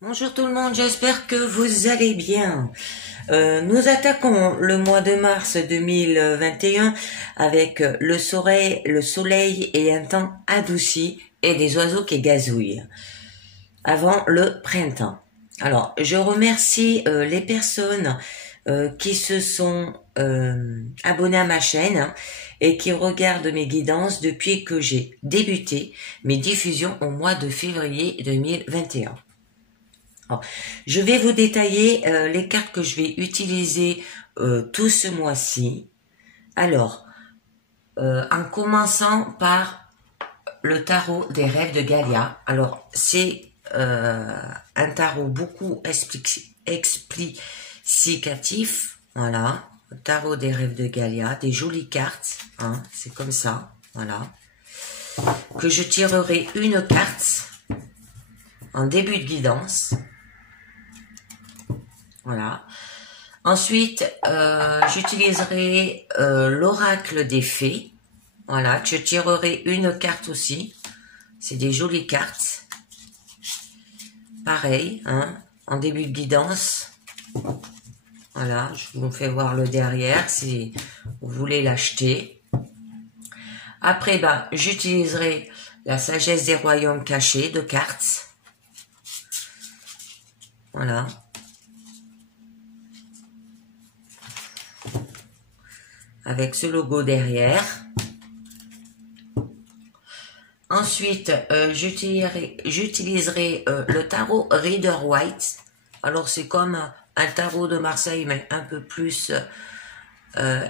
Bonjour tout le monde, j'espère que vous allez bien. Nous attaquons le mois de mars 2021 avec le soleil et un temps adouci et des oiseaux qui gazouillent avant le printemps. Alors, je remercie les personnes qui se sont abonnées à ma chaîne et qui regardent mes guidances depuis que j'ai débuté mes diffusions au mois de février 2021. Alors, je vais vous détailler les cartes que je vais utiliser tout ce mois-ci. Alors, en commençant par le tarot des rêves de Gaïa. Alors, c'est un tarot beaucoup explicatif. Voilà, le tarot des rêves de Gaïa, des jolies cartes. Hein, c'est comme ça, voilà. Que je tirerai une carte en début de guidance. Voilà. Ensuite, j'utiliserai l'oracle des fées. Voilà, je tirerai une carte aussi. C'est des jolies cartes. Pareil, hein, en début de guidance. Voilà, je vous fais voir le derrière si vous voulez l'acheter. Après, j'utiliserai la sagesse des royaumes cachés de cartes. Voilà. Avec ce logo derrière. Ensuite, j'utiliserai le tarot Rider-Waite. Alors, c'est comme un tarot de Marseille, mais un peu plus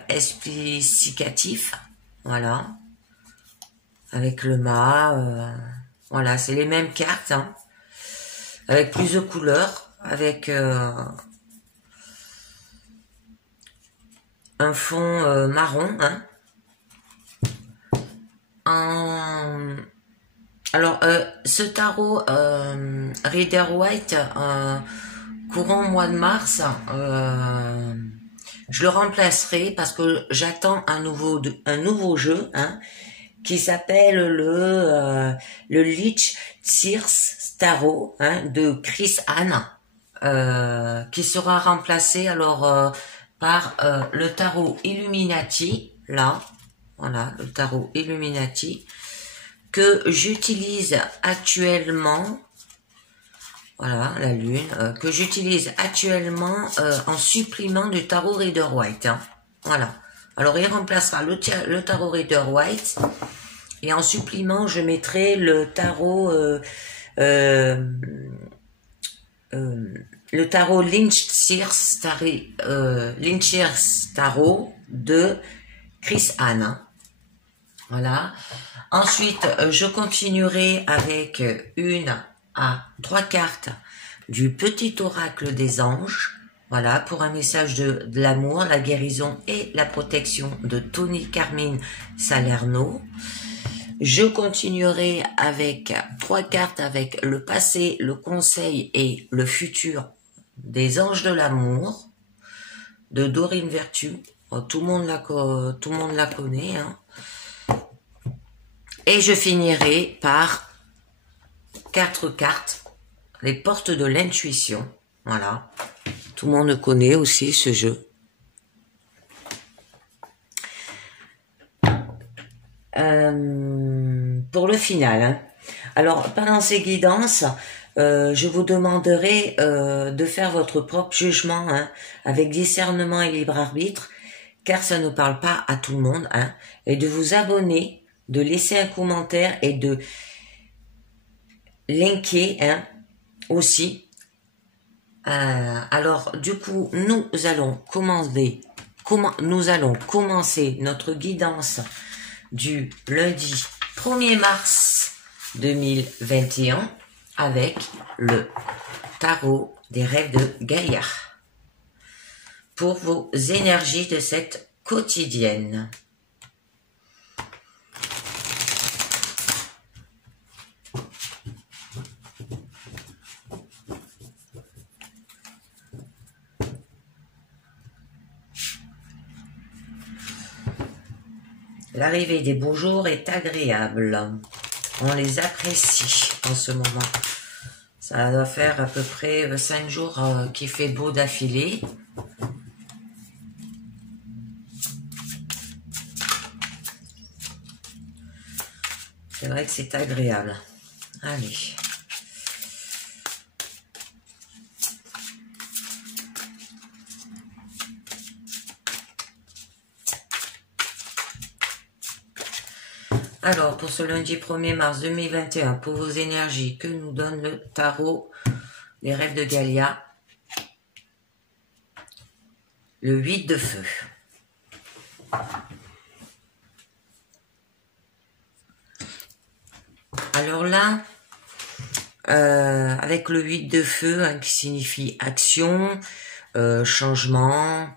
explicatif. Voilà. Avec le mât. Voilà, c'est les mêmes cartes. Hein, avec plus de couleurs. Avec un fond marron. Hein. Alors, ce tarot Rider-Waite, courant mois de mars, je le remplacerai parce que j'attends un nouveau jeu, hein, qui s'appelle le Lich Sears Tarot, hein, de Chris Anne, qui sera remplacé alors par le tarot Illuminati, là, voilà, le tarot Illuminati, que j'utilise actuellement, voilà, la lune, que j'utilise actuellement en supplément du tarot Rider-Waite, hein, voilà. Alors, il remplacera le tarot Rider-Waite, et en supplément, je mettrai le tarot Lynch Sears Tarot de Chris Anne, hein. Voilà. Ensuite, je continuerai avec 1 à 3 cartes du petit oracle des anges. Voilà, pour un message de l'amour, la guérison et la protection de Tony Carmine Salerno. Je continuerai avec 3 cartes avec le passé, le conseil et le futur des anges de l'amour de Dorine Vertu. Tout le monde la connaît, hein. Et je finirai par 4 cartes, les portes de l'intuition. Voilà. Tout le monde connaît aussi ce jeu. Pour le final, hein. Alors, pendant ces guidances, je vous demanderai de faire votre propre jugement, hein, avec discernement et libre arbitre, car ça ne parle pas à tout le monde, hein, et de vous abonner, de laisser un commentaire et de linker, hein, aussi. Alors, du coup, nous allons commencer notre guidance du lundi 1er mars 2021 avec le tarot des rêves de Gaïa pour vos énergies de cette quotidienne. L'arrivée des beaux jours est agréable. On les apprécie en ce moment. Ça doit faire à peu près 5 jours qu'il fait beau d'affilée. C'est vrai que c'est agréable. Allez. Alors, pour ce lundi 1er mars 2021, pour vos énergies, que nous donne le tarot des rêves de Galia? Le 8 de feu. Alors là, avec le 8 de feu, hein, qui signifie action, changement,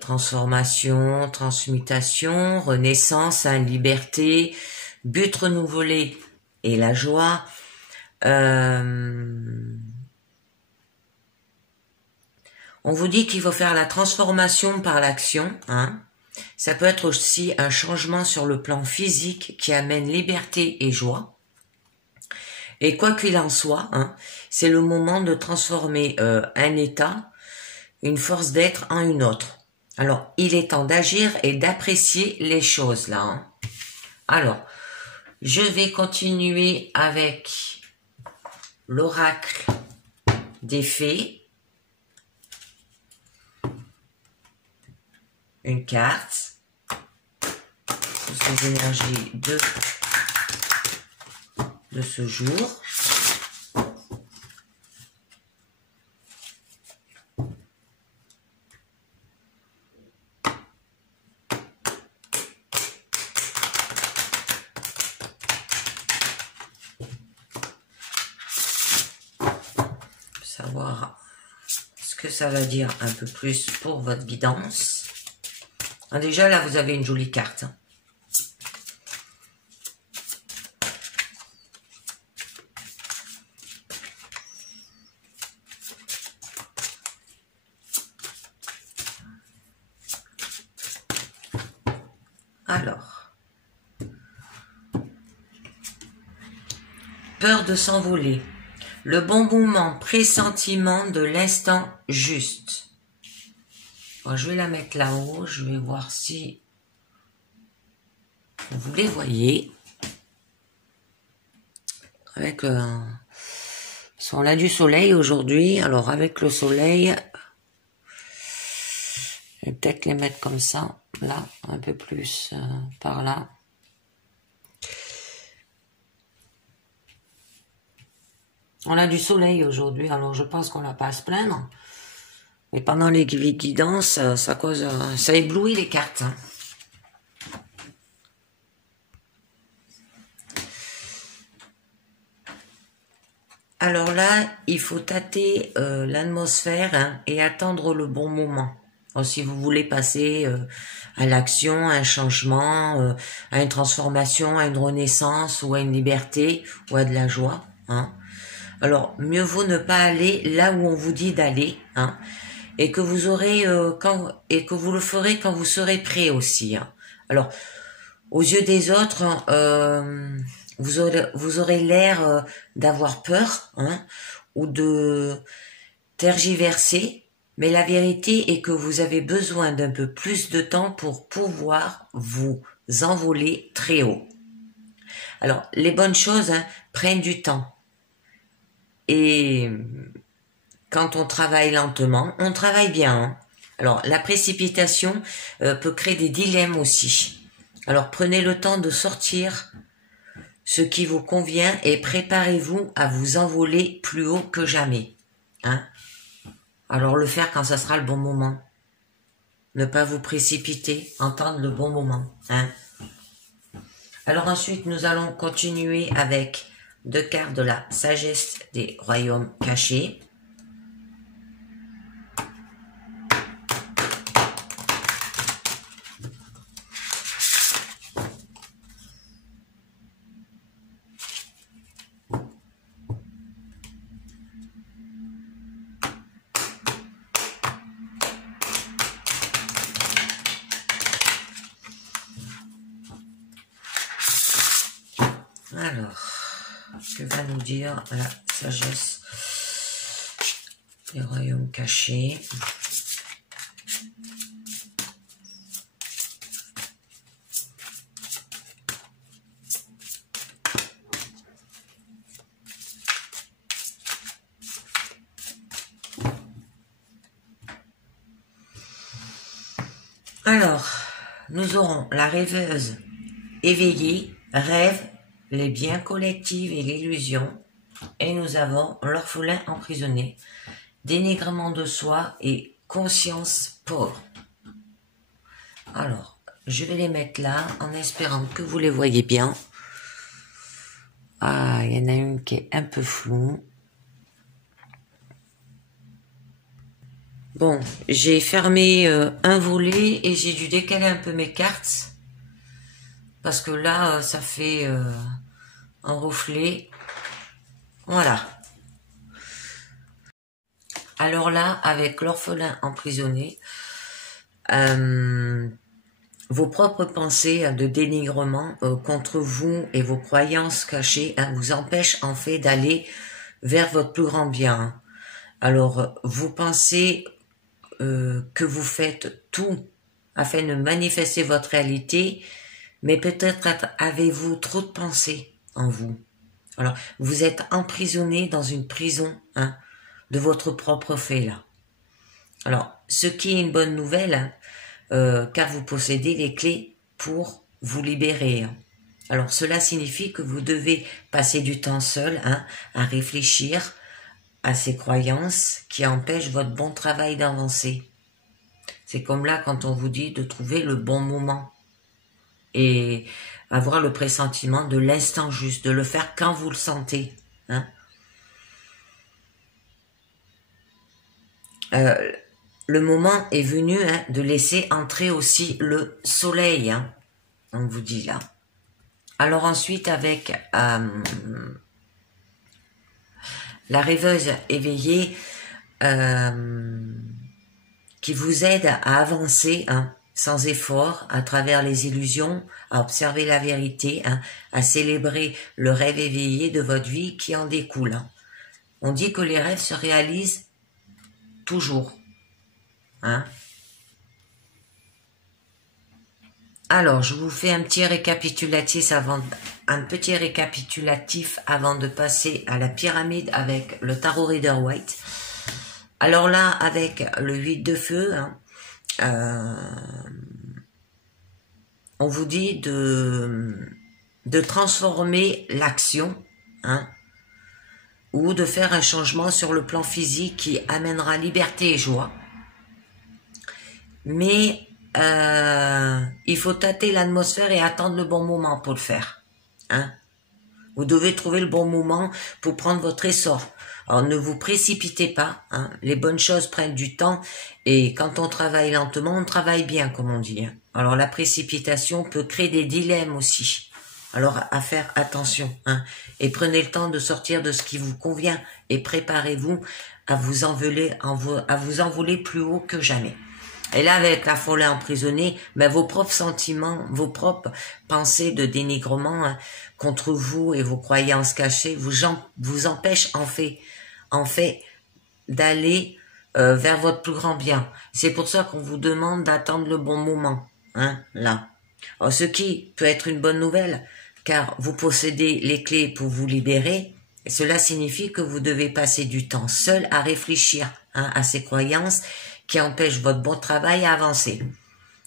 transformation, transmutation, renaissance, hein, liberté, but renouvelé et la joie. On vous dit qu'il faut faire la transformation par l'action, hein. Ça peut être aussi un changement sur le plan physique qui amène liberté et joie. Et quoi qu'il en soit, hein, c'est le moment de transformer un état, une force d'être en une autre. Alors, il est temps d'agir et d'apprécier les choses là. Hein. Alors, je vais continuer avec l'oracle des fées. Une carte. Ces énergies de ce jour. Savoir ce que ça va dire un peu plus pour votre guidance. Ah, déjà là vous avez une jolie carte. Alors, peur de s'envoler. Le bon moment, pressentiment de l'instant juste. Bon, je vais la mettre là-haut, je vais voir si vous les voyez. Avec on a du soleil aujourd'hui, alors avec le soleil, je vais peut-être les mettre comme ça, là, un peu plus par là. On a du soleil aujourd'hui, alors je pense qu'on n'a pas à se plaindre. Mais pendant les guidances, ça cause, ça éblouit les cartes. Hein. Alors là, il faut tâter l'atmosphère, hein, et attendre le bon moment. Alors, si vous voulez passer à l'action, à un changement, à une transformation, à une renaissance, ou à une liberté, ou à de la joie, hein. Alors, mieux vaut ne pas aller là où on vous dit d'aller, hein, et que vous aurez et que vous le ferez quand vous serez prêt aussi. Hein. Alors, aux yeux des autres, vous aurez l'air d'avoir peur, hein, ou de tergiverser, mais la vérité est que vous avez besoin d'un peu plus de temps pour pouvoir vous envoler très haut. Alors, les bonnes choses, hein, prennent du temps. Et quand on travaille lentement, on travaille bien. Hein. Alors, la précipitation peut créer des dilemmes aussi. Alors, prenez le temps de sortir ce qui vous convient et préparez-vous à vous envoler plus haut que jamais. Hein. Alors, le faire quand ça sera le bon moment. Ne pas vous précipiter, entendre le bon moment. Hein. Alors ensuite, nous allons continuer avec 2 cartes de la sagesse des royaumes cachés. Alors, que va nous dire la sagesse des royaumes cachés? Alors, nous aurons la rêveuse éveillée, rêve, les biens collectifs et l'illusion. Et nous avons l'orphelin emprisonné, dénigrement de soi et conscience pauvre. Alors, je vais les mettre là en espérant que vous les voyez bien. Ah, il y en a une qui est un peu floue. Bon, j'ai fermé un volet et j'ai dû décaler un peu mes cartes. Parce que là, ça fait un reflet. Voilà. Alors là, avec l'orphelin emprisonné, vos propres pensées de dénigrement contre vous et vos croyances cachées vous empêchent en fait d'aller vers votre plus grand bien. Alors, vous pensez que vous faites tout afin de manifester votre réalité, mais peut-être avez-vous trop de pensées en vous. Alors, vous êtes emprisonné dans une prison de votre propre fait là. Alors, ce qui est une bonne nouvelle, car vous possédez les clés pour vous libérer. Alors, cela signifie que vous devez passer du temps seul à réfléchir à ces croyances qui empêchent votre bon travail d'avancer. C'est comme là quand on vous dit de trouver le bon moment et avoir le pressentiment de l'instant juste, de le faire quand vous le sentez. Le moment est venu de laisser entrer aussi le soleil, on vous dit là. Alors ensuite avec la rêveuse éveillée qui vous aide à avancer sans effort à travers les illusions, à observer la vérité, à célébrer le rêve éveillé de votre vie qui en découle. On dit que les rêves se réalisent toujours. Alors, je vous fais un petit récapitulatif avant de passer à la pyramide avec le Tarot Rider-Waite. Alors là, avec le 8 de feu, on vous dit de transformer l'action, ou de faire un changement sur le plan physique qui amènera liberté et joie. Mais il faut tâter l'atmosphère et attendre le bon moment pour le faire. Vous devez trouver le bon moment pour prendre votre essor. Alors ne vous précipitez pas, les bonnes choses prennent du temps et quand on travaille lentement, on travaille bien comme on dit. Alors la précipitation peut créer des dilemmes aussi. Alors à faire attention et prenez le temps de sortir de ce qui vous convient et préparez-vous à vous envoler plus haut que jamais. Et là, avec la folie emprisonnée, vos propres sentiments, vos propres pensées de dénigrement contre vous et vos croyances cachées vous empêchent en fait d'aller vers votre plus grand bien. C'est pour ça qu'on vous demande d'attendre le bon moment, là. Alors, ce qui peut être une bonne nouvelle, car vous possédez les clés pour vous libérer. Et cela signifie que vous devez passer du temps seul à réfléchir à ces croyances qui empêche votre bon travail à avancer.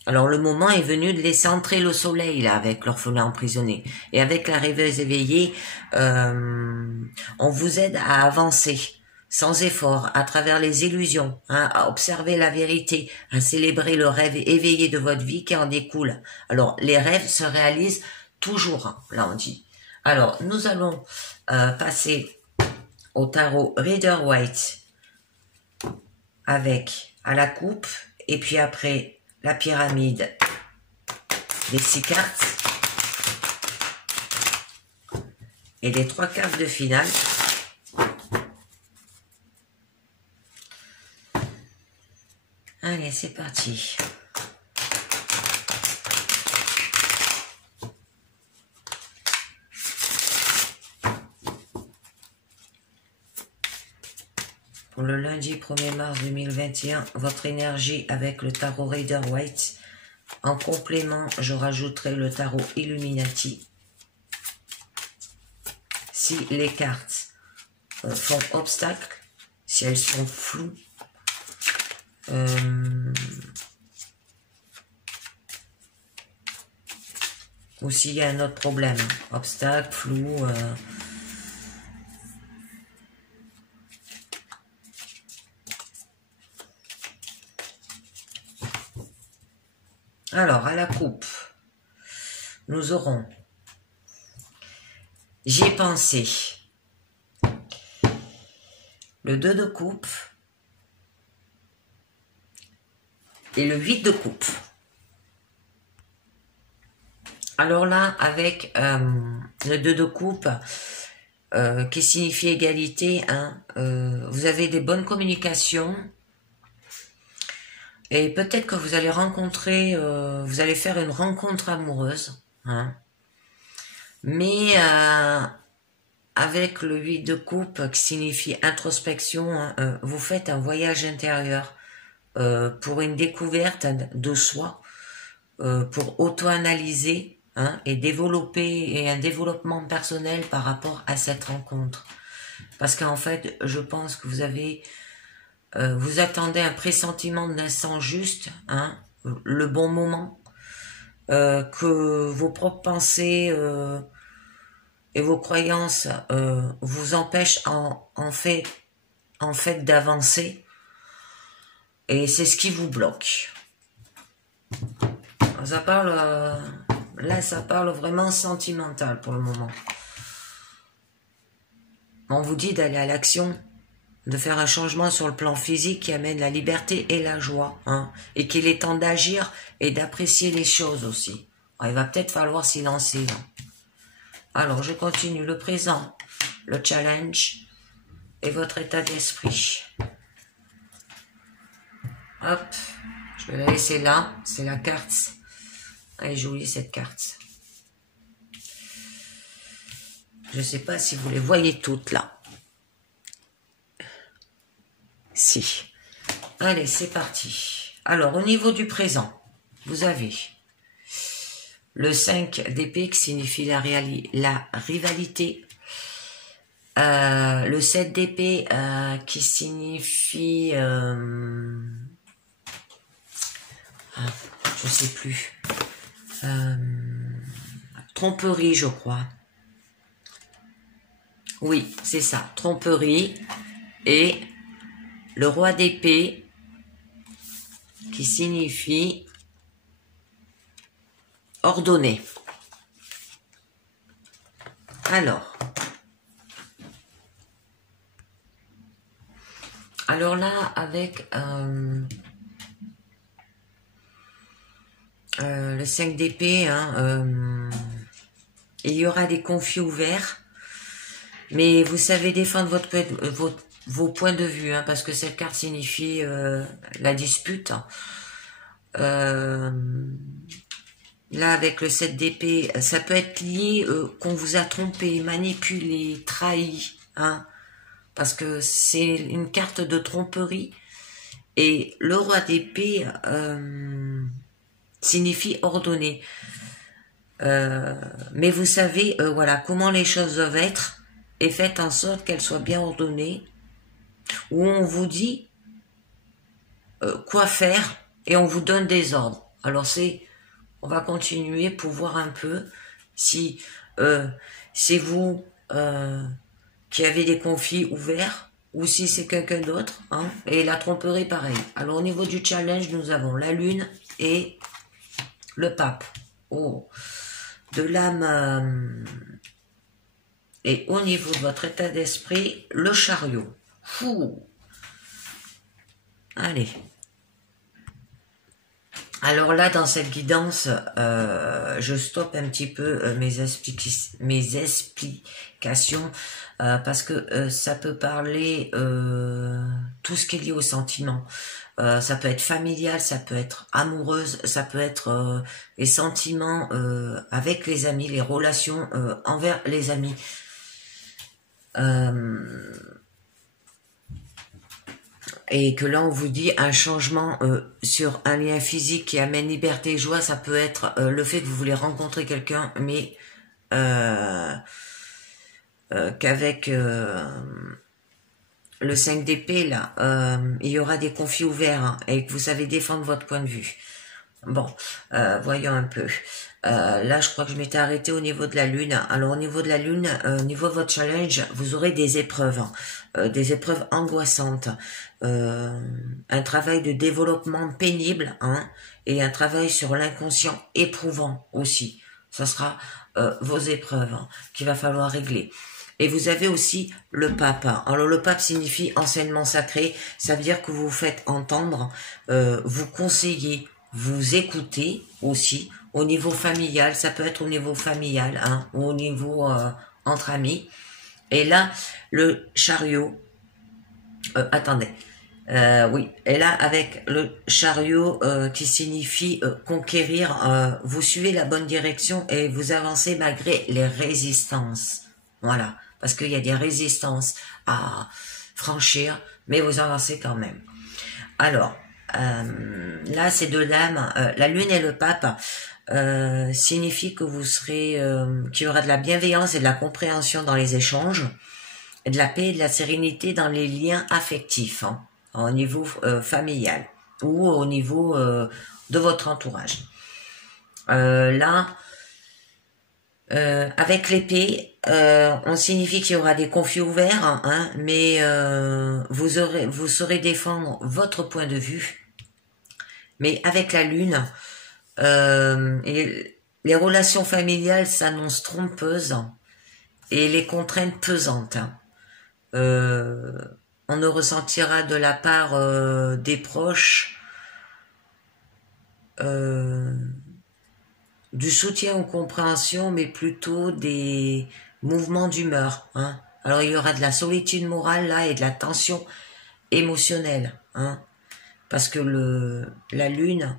Alors le moment est venu de laisser entrer le soleil là avec l'orphelin emprisonné. Et avec la rêveuse éveillée, on vous aide à avancer sans effort à travers les illusions, à observer la vérité, à célébrer le rêve éveillé de votre vie qui en découle. Alors les rêves se réalisent toujours, là on dit. Alors nous allons passer au tarot Rider-Waite avec à la coupe, et puis après la pyramide des 6 cartes et les 3 cartes de finale. Allez, c'est parti. pour le lundi 1er mars 2021, votre énergie avec le tarot Rider-Waite. En complément, je rajouterai le tarot Illuminati. Si les cartes font obstacle, si elles sont floues, ou s'il y a un autre problème, obstacle, flou, alors, à la coupe, nous aurons « J'y ai pensé », le 2 de coupe et le 8 de coupe. Alors là, avec le 2 de coupe, qui signifie égalité, hein, vous avez des bonnes communications, et peut-être que vous allez rencontrer, vous allez faire une rencontre amoureuse, hein. Mais avec le 8 de coupe qui signifie introspection, hein, vous faites un voyage intérieur pour une découverte de soi, pour auto-analyser, hein, et développer un développement personnel par rapport à cette rencontre. Parce qu'en fait, je pense que vous avez vous attendez un pressentiment de l'instant juste, hein, le bon moment, que vos propres pensées et vos croyances vous empêchent en fait d'avancer, et c'est ce qui vous bloque. Ça parle là, ça parle vraiment sentimental pour le moment. On vous dit d'aller à l'action, de faire un changement sur le plan physique qui amène la liberté et la joie, hein, et qu'il est temps d'agir et d'apprécier les choses aussi. Alors, il va peut-être falloir s'y lancer. Alors, je continue. Le présent, le challenge et votre état d'esprit. Hop, je vais la laisser là. C'est la carte. Elle est jolie, cette carte. Je ne sais pas si vous les voyez toutes là. Si. Allez, c'est parti. Alors, au niveau du présent, vous avez le 5 d'épée qui signifie la rivalité. Le 7 d'épée qui signifie... je sais plus. Tromperie, je crois. Oui, c'est ça. Tromperie. Et le roi d'épée qui signifie ordonner. Alors là, avec le 5 d'épée, hein, il y aura des conflits ouverts, mais vous savez défendre vos points de vue, hein, parce que cette carte signifie la dispute. Là, avec le 7 d'épée, ça peut être lié qu'on vous a trompé, manipulé, trahi, hein, parce que c'est une carte de tromperie. Et le roi d'épée signifie ordonner. Mais vous savez, voilà, comment les choses doivent être, et faites en sorte qu'elles soient bien ordonnées, où on vous dit quoi faire, et on vous donne des ordres. Alors on va continuer pour voir un peu si c'est vous qui avez des conflits ouverts, ou si c'est quelqu'un d'autre, hein, et la tromperie pareil. Alors au niveau du challenge, nous avons la lune et le pape. Oh, de l'âme. Et au niveau de votre état d'esprit, le chariot. Fou. Allez. Alors là, dans cette guidance, je stoppe un petit peu mes explications, parce que ça peut parler tout ce qui est lié au sentiment. Ça peut être familial, ça peut être amoureuse, ça peut être les sentiments avec les amis, les relations envers les amis. et que là on vous dit un changement sur un lien physique qui amène liberté et joie. Ça peut être le fait que vous voulez rencontrer quelqu'un, mais qu'avec le 5 d'épée là, il y aura des conflits ouverts, hein, et que vous savez défendre votre point de vue. Bon, voyons un peu. Là, je crois que je m'étais arrêtée au niveau de la Lune. Alors, au niveau de la Lune, au niveau de votre challenge, vous aurez des épreuves, des épreuves angoissantes, un travail de développement pénible, hein, et un travail sur l'inconscient éprouvant aussi. Ça sera vos épreuves, hein, qu'il va falloir régler. Et vous avez aussi le pape. Alors le pape signifie enseignement sacré, ça veut dire que vous vous faites entendre, vous conseillez, vous écoutez aussi au niveau familial, ça peut être au niveau familial, hein, ou au niveau entre amis. Et là, le chariot, attendez, oui, et là avec le chariot qui signifie conquérir, vous suivez la bonne direction et vous avancez malgré les résistances. Voilà, parce qu'il y a des résistances à franchir, mais vous avancez quand même. Alors, là, ces deux dames, la lune et le pape, signifie que vous serez, qu'il y aura de la bienveillance et de la compréhension dans les échanges, et de la paix et de la sérénité dans les liens affectifs, hein, au niveau familial ou au niveau de votre entourage. Là, avec l'épée, on signifie qu'il y aura des conflits ouverts, hein, mais vous saurez défendre votre point de vue. Mais avec la lune, et les relations familiales s'annoncent trompeuses et les contraintes pesantes. On ne ressentira de la part des proches du soutien ou compréhension, mais plutôt des mouvements d'humeur, hein. Alors il y aura de la solitude morale là et de la tension émotionnelle, hein, parce que la lune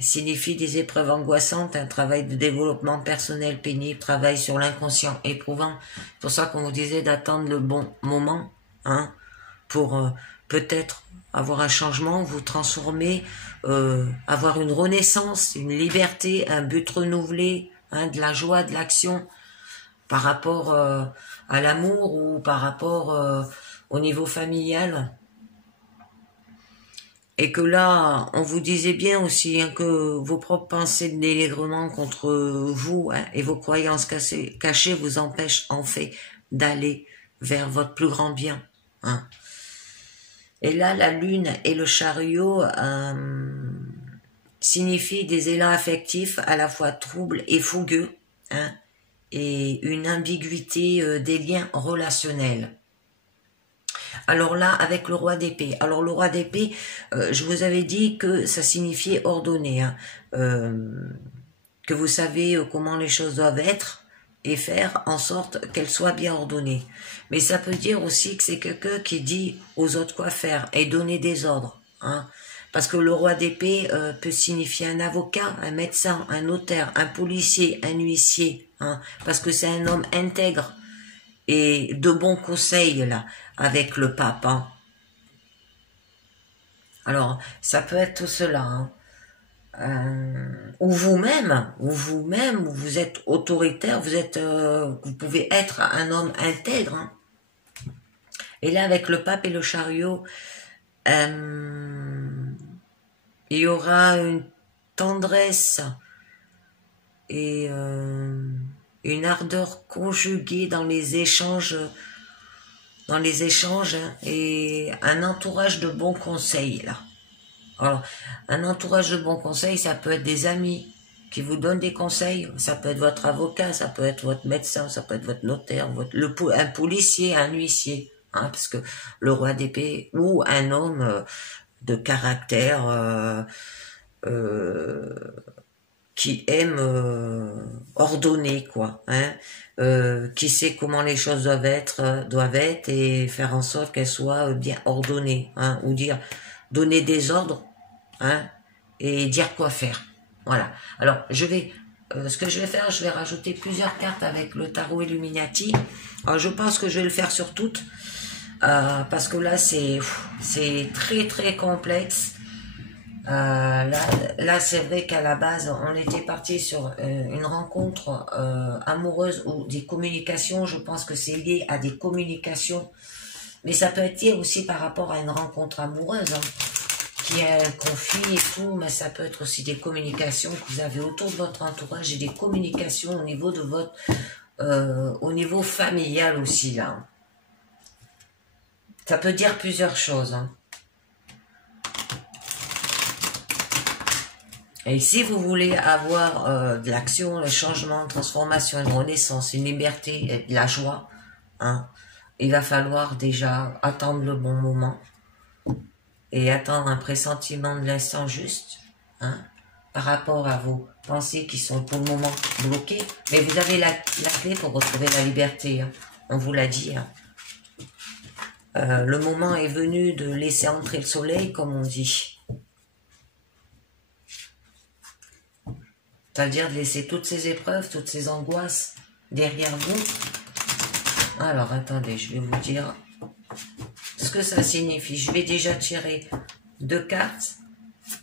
signifie des épreuves angoissantes, un travail de développement personnel pénible, travail sur l'inconscient éprouvant. C'est pour ça qu'on vous disait d'attendre le bon moment, hein, pour peut-être avoir un changement, vous transformer, avoir une renaissance, une liberté, un but renouvelé, hein, de la joie, de l'action par rapport à l'amour ou par rapport au niveau familial. Et que là, on vous disait bien aussi, hein, que vos propres pensées de dénigrement contre vous, hein, et vos croyances cachées vous empêchent en fait d'aller vers votre plus grand bien, hein. Et là, la lune et le chariot signifient des élans affectifs à la fois troubles et fougueux, hein, et une ambiguïté des liens relationnels. Alors là, avec le roi d'épée. Alors le roi d'épée, je vous avais dit que ça signifiait ordonner, hein, que vous savez comment les choses doivent être et faire en sorte qu'elles soient bien ordonnées. Mais ça peut dire aussi que c'est quelqu'un qui dit aux autres quoi faire et donner des ordres, hein. Parce que le roi d'épée peut signifier un avocat, un médecin, un notaire, un policier, un huissier, hein, parce que c'est un homme intègre et de bons conseils là avec le pape, hein. Alors ça peut être tout cela, hein. Ou vous-même, où vous êtes autoritaire, vous pouvez être un homme intègre, hein. Et là avec le pape et le chariot, il y aura une tendresse et une ardeur conjuguée dans les échanges, hein, et un entourage de bons conseils là. Alors, un entourage de bons conseils, ça peut être des amis qui vous donnent des conseils, ça peut être votre avocat, ça peut être votre médecin, ça peut être votre notaire, un policier, un huissier, hein, parce que le roi d'épée, ou un homme de caractère qui aime ordonner, quoi, hein, qui sait comment les choses doivent être et faire en sorte qu'elles soient bien ordonnées, hein, ou donner des ordres, hein, et dire quoi faire. Voilà. Alors, ce que je vais faire, je vais rajouter plusieurs cartes avec le tarot Illuminati. Alors, je pense que je vais le faire sur toutes. parce que là c'est très très complexe. Là c'est vrai qu'à la base on était parti sur une rencontre amoureuse ou des communications. Je pense que c'est lié à des communications, mais ça peut être lié aussi par rapport à une rencontre amoureuse, hein, qui a un conflit et tout, mais ça peut être aussi des communications que vous avez autour de votre entourage et des communications au niveau de votre au niveau familial aussi là. Ça peut dire plusieurs choses, hein. Et si vous voulez avoir de l'action, le changement, une transformation, une renaissance, une liberté, et de la joie, hein, il va falloir déjà attendre le bon moment et attendre un pressentiment de l'instant juste, hein, par rapport à vos pensées qui sont pour le moment bloquées. Mais vous avez la clé pour retrouver la liberté, hein. On vous l'a dit, hein. Le moment est venu de laisser entrer le soleil, comme on dit. C'est-à-dire de laisser toutes ces épreuves, toutes ces angoisses derrière vous. Alors, attendez, je vais vous dire ce que ça signifie. Je vais déjà tirer 2 cartes,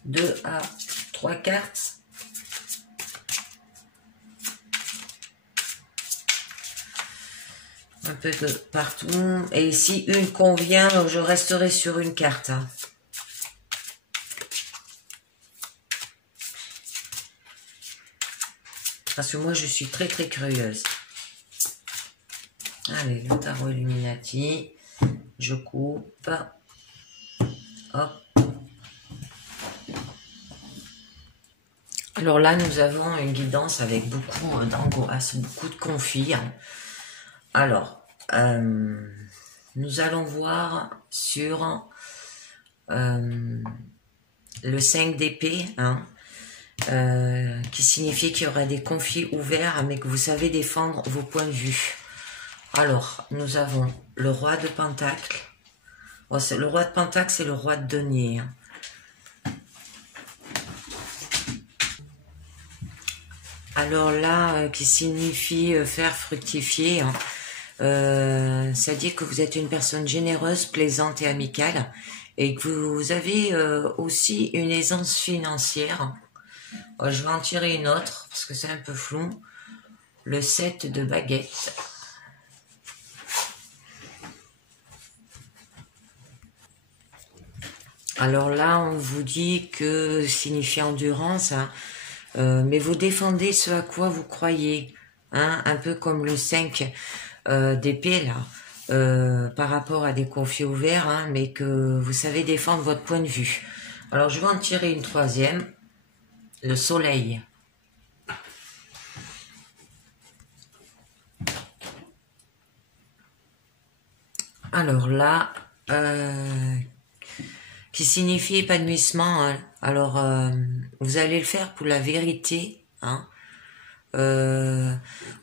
2 à 3 cartes. Un peu de partout. Et si une convient, je resterai sur une carte, hein. Parce que moi, je suis très très curieuse. Allez, le tarot Illuminati. Je coupe. Hop. Alors là, nous avons une guidance avec beaucoup d'angoisse, beaucoup de conflits, hein. Alors, nous allons voir sur le 5 d'épée, hein, qui signifie qu'il y aura des conflits ouverts, mais que vous savez défendre vos points de vue. Alors, nous avons le roi de Pentacle. Oh, le roi de Pentacle, c'est le roi de denier, hein. Alors là, qui signifie faire fructifier, hein. Ça dit que vous êtes une personne généreuse, plaisante et amicale, et que vous avez aussi une aisance financière. Je vais en tirer une autre, parce que c'est un peu flou. Le 7 de baguette. Alors là, on vous dit que signifie endurance, hein, mais vous défendez ce à quoi vous croyez, hein, un peu comme le 5 d'épée là, par rapport à des conflits ouverts, hein, mais que vous savez défendre votre point de vue. Alors je vais en tirer une troisième, le soleil. Alors là, qui signifie épanouissement, hein. Alors vous allez le faire pour la vérité, hein.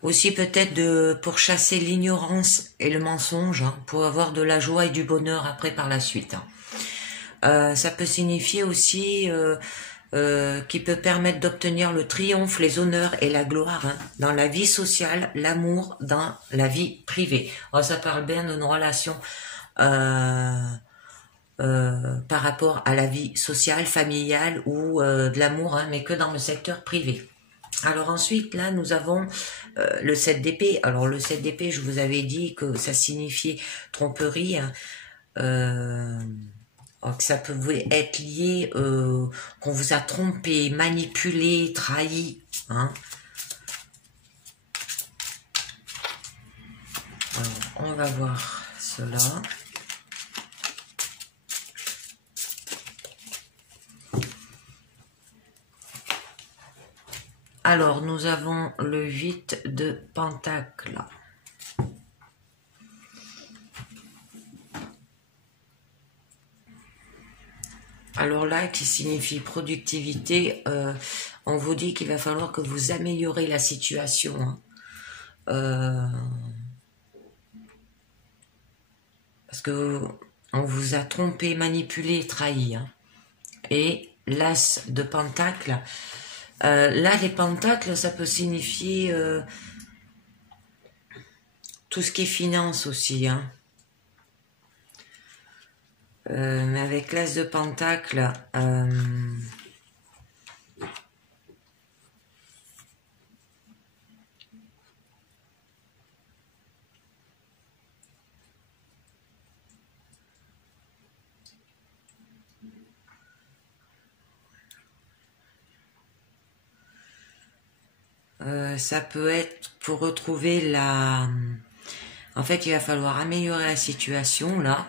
Aussi peut-être pour chasser l'ignorance et le mensonge, hein, pour avoir de la joie et du bonheur après par la suite, hein. Ça peut signifier aussi qui peut permettre d'obtenir le triomphe, les honneurs et la gloire, hein, dans la vie sociale, l'amour dans la vie privée. Alors, ça parle bien d'une relation par rapport à la vie sociale, familiale ou de l'amour, hein, mais que dans le secteur privé. Alors ensuite, là, nous avons le 7 d'épée. Alors le 7 d'épée, je vous avais dit que ça signifiait tromperie, hein, que ça peut être lié qu'on vous a trompé, manipulé, trahi, hein. Alors, on va voir cela. Alors, nous avons le 8 de Pentacle. Alors là, qui signifie productivité, on vous dit qu'il va falloir que vous améliorez la situation, hein. Parce que on vous a trompé, manipulé, trahi, hein. Et l'as de Pentacle, là, les pentacles, ça peut signifier tout ce qui est finance aussi, hein. Mais avec l'As de Pentacle, ça peut être pour retrouver la... En fait, il va falloir améliorer la situation, là.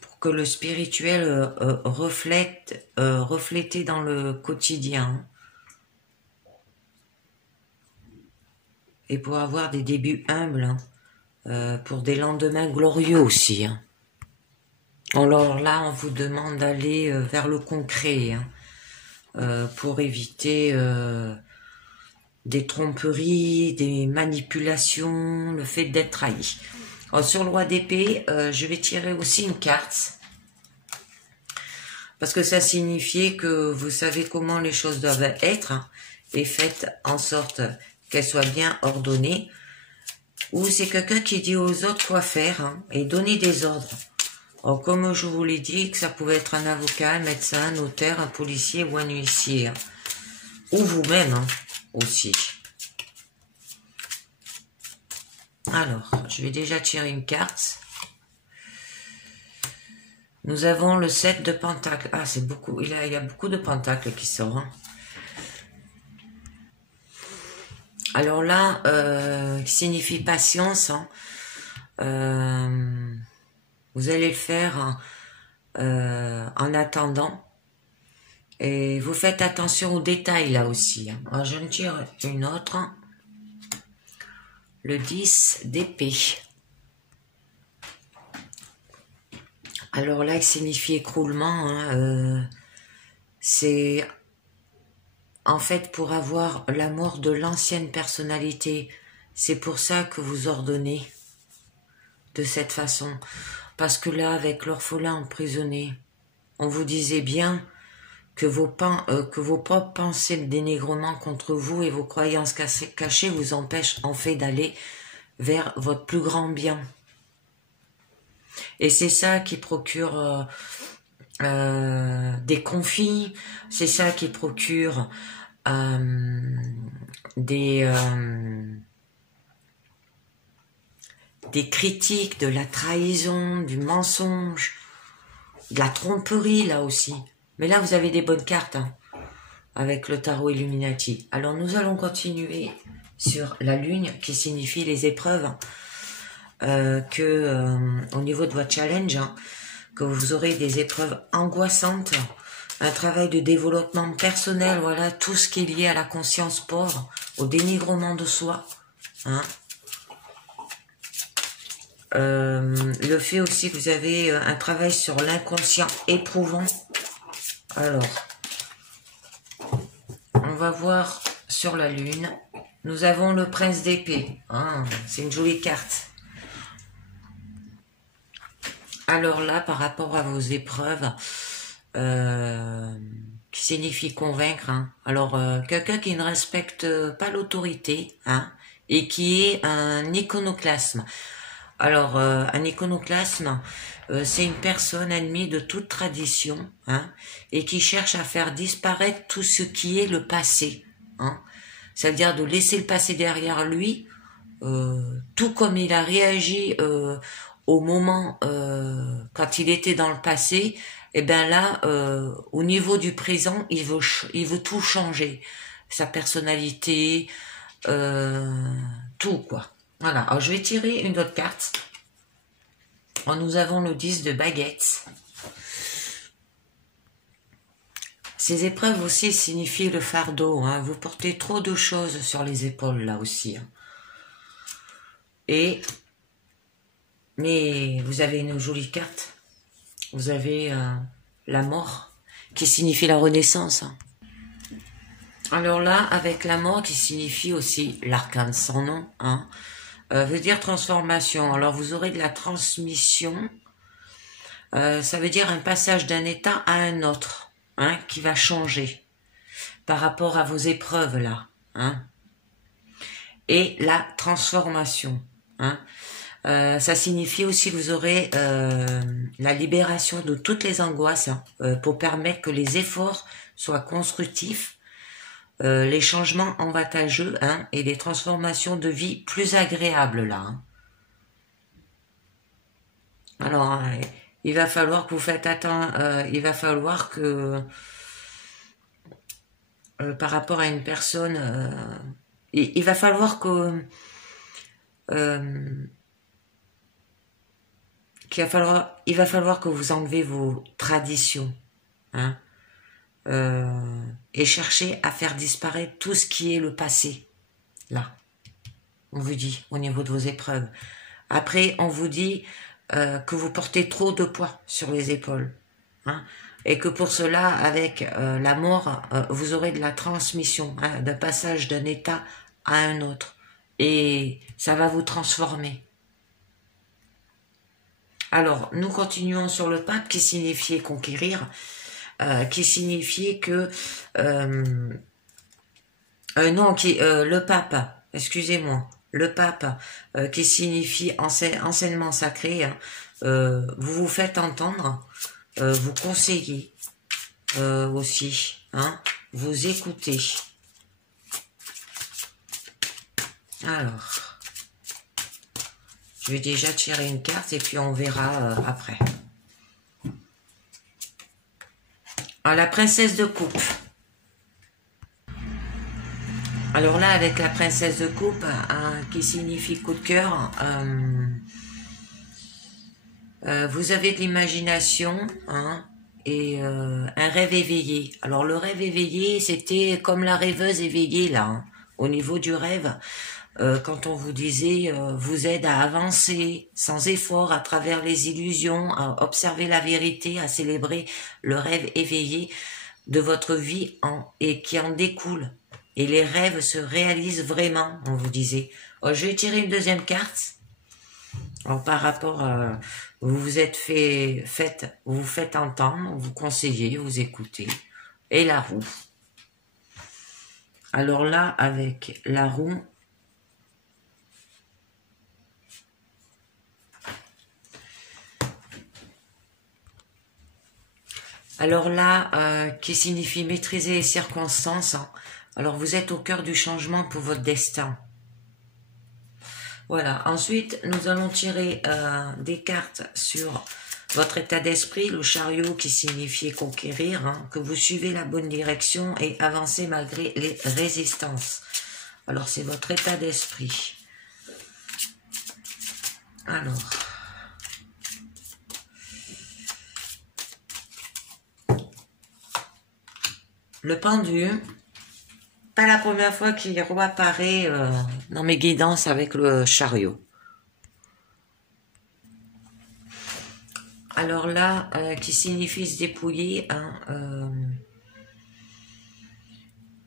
Pour que le spirituel reflété dans le quotidien. Et pour avoir des débuts humbles, pour des lendemains glorieux aussi. Alors là, on vous demande d'aller vers le concret, pour éviter des tromperies, des manipulations, le fait d'être trahi. Alors, sur le roi d'épée, je vais tirer aussi une carte, parce que ça signifiait que vous savez comment les choses doivent être, et faites en sorte qu'elles soient bien ordonnées, ou c'est quelqu'un qui dit aux autres quoi faire, et donner des ordres. Alors, comme je vous l'ai dit, que ça pouvait être un avocat, un médecin, un notaire, un policier ou un huissier, ou vous-même aussi. Alors, je vais déjà tirer une carte. Nous avons le 7 de Pentacle. Ah, c'est beaucoup. Il y a beaucoup de Pentacles qui sortent. Alors là, qui signifie patience. Vous allez le faire en attendant. Et vous faites attention aux détails là aussi. Alors, je me tire une autre. Le 10 d'épée. Alors là, il signifie écroulement. C'est en fait pour avoir l'amour de l'ancienne personnalité. C'est pour ça que vous ordonnez de cette façon. Parce que là, avec l'orphelin emprisonné, on vous disait bien que vos propres pensées de dénigrement contre vous et vos croyances cachées vous empêchent en fait d'aller vers votre plus grand bien. Et c'est ça qui procure des conflits, c'est ça qui procure des critiques, de la trahison, du mensonge, de la tromperie là aussi. Mais là, vous avez des bonnes cartes avec le tarot Illuminati. Alors, nous allons continuer sur la lune qui signifie les épreuves au niveau de votre challenge, que vous aurez des épreuves angoissantes, un travail de développement personnel, voilà, tout ce qui est lié à la conscience pauvre, au dénigrement de soi. Le fait aussi que vous avez un travail sur l'inconscient éprouvant. Alors, on va voir sur la lune. Nous avons le prince d'épée. C'est une jolie carte. Alors là, par rapport à vos épreuves, qui signifie convaincre, alors quelqu'un qui ne respecte pas l'autorité, et qui est un iconoclasme. Alors, un iconoclasme, c'est une personne ennemie de toute tradition, et qui cherche à faire disparaître tout ce qui est le passé. C'est-à-dire de laisser le passé derrière lui, tout comme il a réagi au moment quand il était dans le passé. Et bien là, au niveau du présent, il veut tout changer, sa personnalité, tout quoi. Voilà, alors je vais tirer une autre carte. Alors, nous avons le 10 de baguette. Ces épreuves aussi signifient le fardeau. Vous portez trop de choses sur les épaules là aussi. Mais vous avez une jolie carte. Vous avez la mort qui signifie la renaissance. Alors là, avec la mort qui signifie aussi l'arcane sans nom, veut dire transformation. Alors vous aurez de la transmission, ça veut dire un passage d'un état à un autre, qui va changer. par rapport à vos épreuves là, hein, et la transformation, hein. Ça signifie aussi que vous aurez la libération de toutes les angoisses, hein, pour permettre que les efforts soient constructifs, les changements avantageux, hein, et des transformations de vie plus agréables là, hein. Alors, il va falloir que vous faites attention, il va falloir que par rapport à une personne, il va falloir que il va falloir que vous enlevez vos traditions, hein, et cherchez à faire disparaître tout ce qui est le passé, là, on vous dit, au niveau de vos épreuves. Après, on vous dit que vous portez trop de poids sur les épaules, hein, et que pour cela, avec la mort, vous aurez de la transmission, hein, d'un passage d'un état à un autre, et ça va vous transformer. Alors, nous continuons sur le pape qui signifiait conquérir, qui signifiait que... non, le pape, excusez-moi, le pape qui signifie enseignement sacré, hein, vous vous faites entendre, vous conseillez aussi, hein, vous écoutez. Alors... je vais déjà tirer une carte et puis on verra après. Alors, la princesse de coupe. Alors là, avec la princesse de coupe, qui signifie coup de cœur, vous avez de l'imagination, hein, et un rêve éveillé. Alors le rêve éveillé, c'était comme la rêveuse éveillée là, hein, au niveau du rêve. Quand on vous disait vous aide à avancer sans effort à travers les illusions, à observer la vérité, à célébrer le rêve éveillé de votre vie et qui en découle. Et les rêves se réalisent vraiment, on vous disait. Je vais tirer une deuxième carte. Alors, par rapport à... vous vous faites entendre, vous conseillez, vous écoutez. Et la roue. Alors là, avec la roue... alors là, qui signifie maîtriser les circonstances, hein. Alors vous êtes au cœur du changement pour votre destin. Voilà, ensuite nous allons tirer des cartes sur votre état d'esprit, le chariot qui signifiait conquérir, hein, que vous suivez la bonne direction et avancez malgré les résistances. Alors c'est votre état d'esprit. Alors... le pendu, pas la première fois qu'il réapparaît dans mes guidances avec le chariot. Alors là, qui signifie se dépouiller, hein,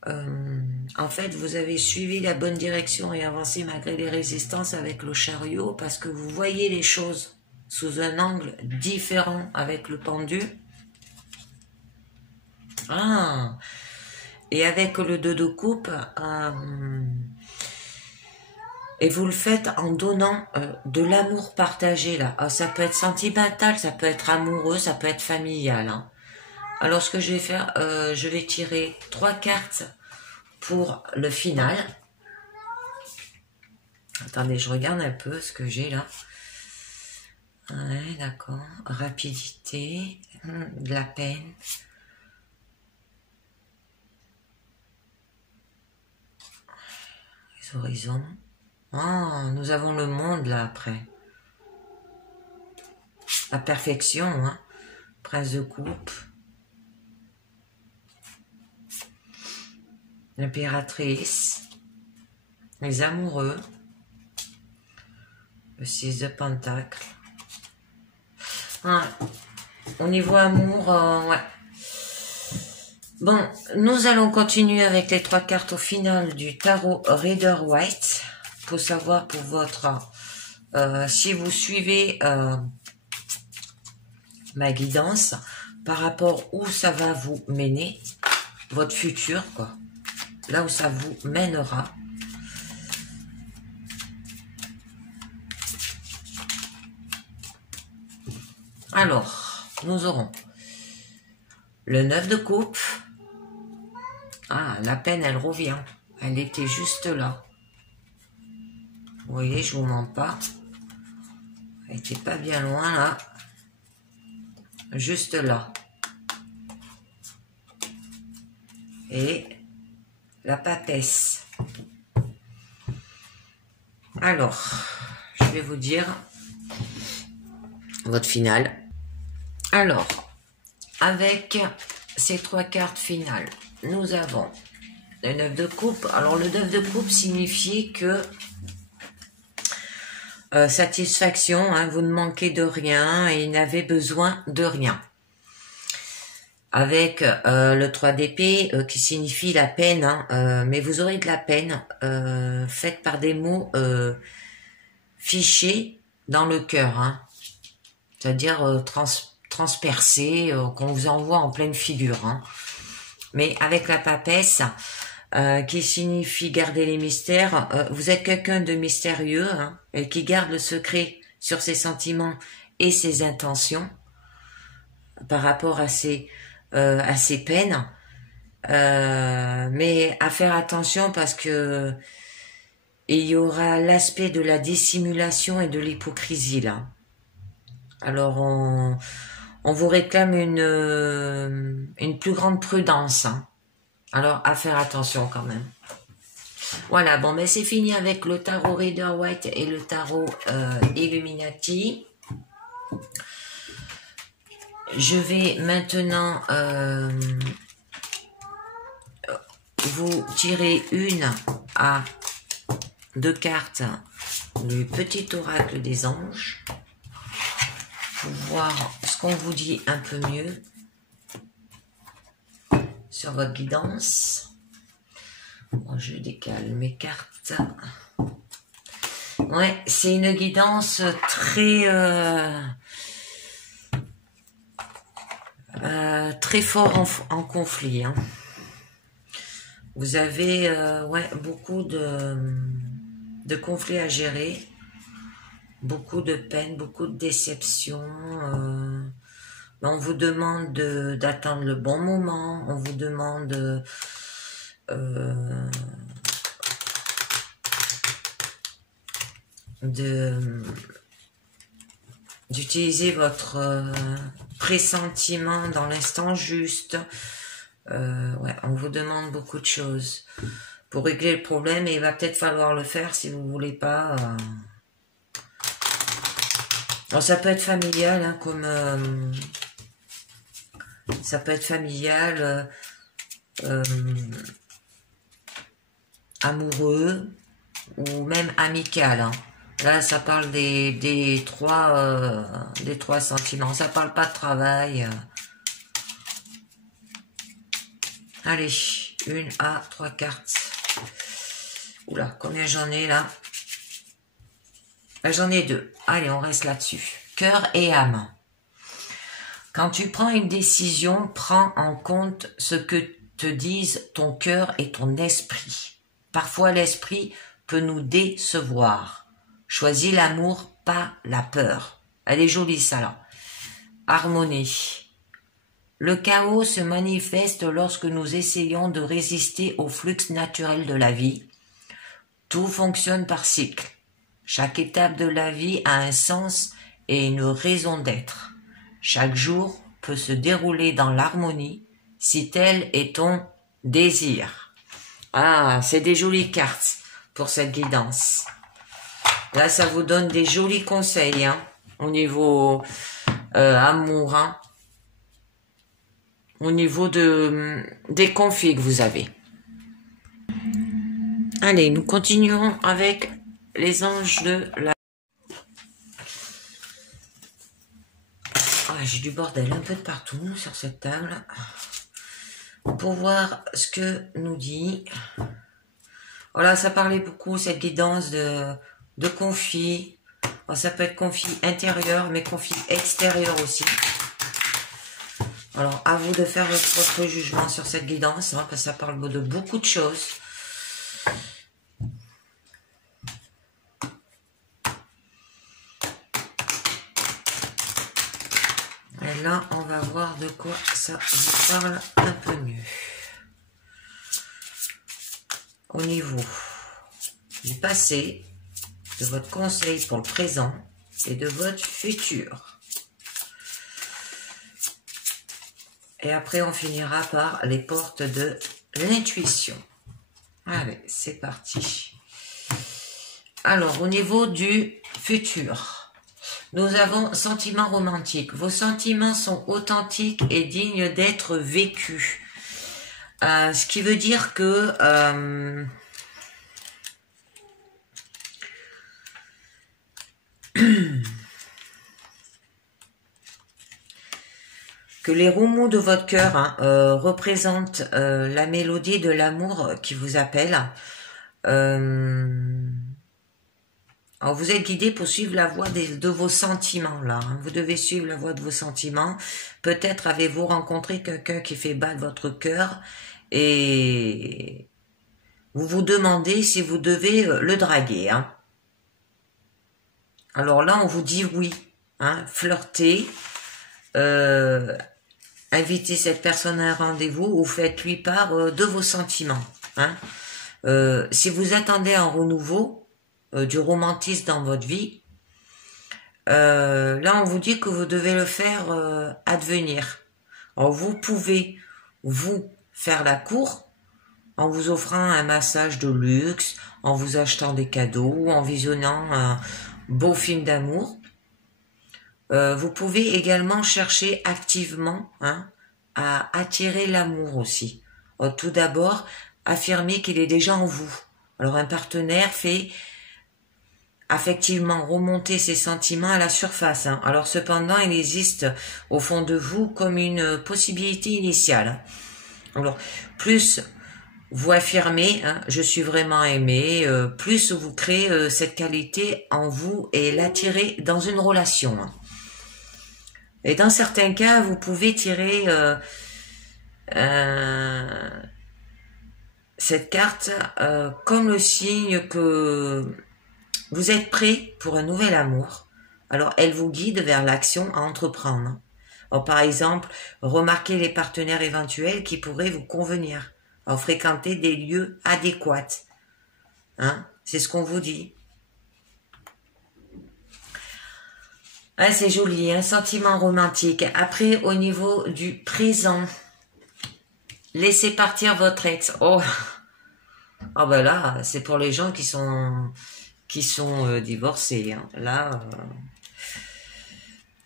en fait, vous avez suivi la bonne direction et avancé malgré les résistances avec le chariot parce que vous voyez les choses sous un angle différent avec le pendu. Ah, et avec le 2 de coupe, et vous le faites en donnant de l'amour partagé là. Ça peut être sentimental, ça peut être amoureux, ça peut être familial, hein. Alors ce que je vais faire, je vais tirer 3 cartes pour le final. Attendez, je regarde un peu ce que j'ai là. Ouais, d'accord. Rapidité, de la peine. Les horizons. Ah, nous avons le monde là après. La perfection, hein. Prince de coupe. L'impératrice. Les amoureux. Le 6 de Pentacle. Ah, au niveau amour, ouais. Bon, nous allons continuer avec les 3 cartes au final du tarot Rider-Waite pour savoir pour votre si vous suivez ma guidance par rapport où ça va vous mener. votre futur, quoi. Là où ça vous mènera. Alors, nous aurons le 9 de coupe. Ah, la peine, elle revient. Elle était juste là. Vous voyez, je vous mens pas. Elle était pas bien loin, là. Juste là. Et la papesse. Alors, je vais vous dire votre finale. Alors, avec ces 3 cartes finales, nous avons le 9 de coupe. Alors, le 9 de coupe signifiait que satisfaction, hein, vous ne manquez de rien et n'avez besoin de rien. Avec le 3 d'épée qui signifie la peine, hein, mais vous aurez de la peine faite par des mots fichés dans le cœur, hein, c'est-à-dire transpercés, qu'on vous envoie en pleine figure. Hein. Mais avec la papesse, qui signifie garder les mystères, vous êtes quelqu'un de mystérieux, hein, et qui garde le secret sur ses sentiments et ses intentions par rapport à ses peines, mais à faire attention parce que il y aura l'aspect de la dissimulation et de l'hypocrisie là. Alors on vous réclame une plus grande prudence, hein. Alors à faire attention quand même. Voilà, bon ben c'est fini avec le tarot Rider-Waite et le tarot Illuminati. Je vais maintenant vous tirer une à 2 cartes du petit oracle des anges pour voir ce qu'on vous dit un peu mieux sur votre guidance. Bon, je décale mes cartes. Ouais, c'est une guidance très très fort en conflit. Hein. Vous avez ouais, beaucoup de conflits à gérer, beaucoup de peine, beaucoup de déception. On vous demande d'attendre le bon moment, on vous demande d'utiliser votre pressentiment dans l'instant juste. Ouais, on vous demande beaucoup de choses pour régler le problème et il va peut-être falloir le faire si vous voulez pas. Alors, ça peut être familial, hein, comme ça peut être familial, amoureux ou même amical. Hein. Là, ça parle des trois sentiments. Ça parle pas de travail. Allez, 1 à 3 cartes. Oula, combien j'en ai là? J'en ai 2. Allez, on reste là-dessus. Cœur et âme. Quand tu prends une décision, prends en compte ce que te disent ton cœur et ton esprit. Parfois, l'esprit peut nous décevoir. Choisis l'amour, pas la peur. Elle est jolie, ça, là. Harmonie. Le chaos se manifeste lorsque nous essayons de résister au flux naturel de la vie. Tout fonctionne par cycle. Chaque étape de la vie a un sens et une raison d'être. Chaque jour peut se dérouler dans l'harmonie si tel est ton désir. Ah, c'est des jolies cartes pour cette guidance. Là, ça vous donne des jolis conseils hein, au niveau amour, hein, au niveau des conflits que vous avez. Allez, nous continuerons avec les anges de la... Ah, j'ai du bordel un peu de partout sur cette table. Pour voir ce que nous dit. Voilà, ça parlait beaucoup, cette guidance de conflit. Alors, ça peut être conflit intérieur, mais conflit extérieur aussi. Alors, à vous de faire votre propre jugement sur cette guidance, hein, parce que ça parle de beaucoup de choses. Et là, on va voir de quoi ça vous parle un peu mieux. Au niveau du passé, de votre conseil pour le présent et de votre futur. Et après, on finira par les portes de l'intuition. Allez, c'est parti. Alors, au niveau du futur, nous avons sentiments romantiques. Vos sentiments sont authentiques et dignes d'être vécus. Ce qui veut dire que que les remous de votre cœur représentent la mélodie de l'amour qui vous appelle. Alors vous êtes guidé pour suivre la voie de vos sentiments là. Hein. Vous devez suivre la voie de vos sentiments. Peut-être avez-vous rencontré quelqu'un qui fait battre votre cœur et vous vous demandez si vous devez le draguer. Hein. Alors là, on vous dit oui. Hein. Flirtez. Invitez cette personne à un rendez-vous ou faites-lui part de vos sentiments. Hein. Si vous attendez un renouveau, du romantisme dans votre vie, là on vous dit que vous devez le faire advenir. Alors vous pouvez vous faire la cour en vous offrant un massage de luxe, en vous achetant des cadeaux, en visionnant un beau film d'amour. Vous pouvez également chercher activement à attirer l'amour aussi. Alors, tout d'abord, affirmez qu'il est déjà en vous. Alors un partenaire fait affectivement remonter ses sentiments à la surface. Hein. Alors cependant, il existe au fond de vous comme une possibilité initiale. Alors plus vous affirmez, je suis vraiment aimé, plus vous créez cette qualité en vous et l'attirez dans une relation. Et dans certains cas, vous pouvez tirer cette carte comme le signe que vous êtes prêt pour un nouvel amour. Alors, elle vous guide vers l'action à entreprendre. Alors, par exemple, remarquez les partenaires éventuels qui pourraient vous convenir. Alors, fréquentez des lieux adéquats. Hein? C'est ce qu'on vous dit. Ah, c'est joli, un sentiment romantique. Après, au niveau du présent, laissez partir votre ex. Oh, ah ben là, c'est pour les gens qui sont divorcés. Hein. Là,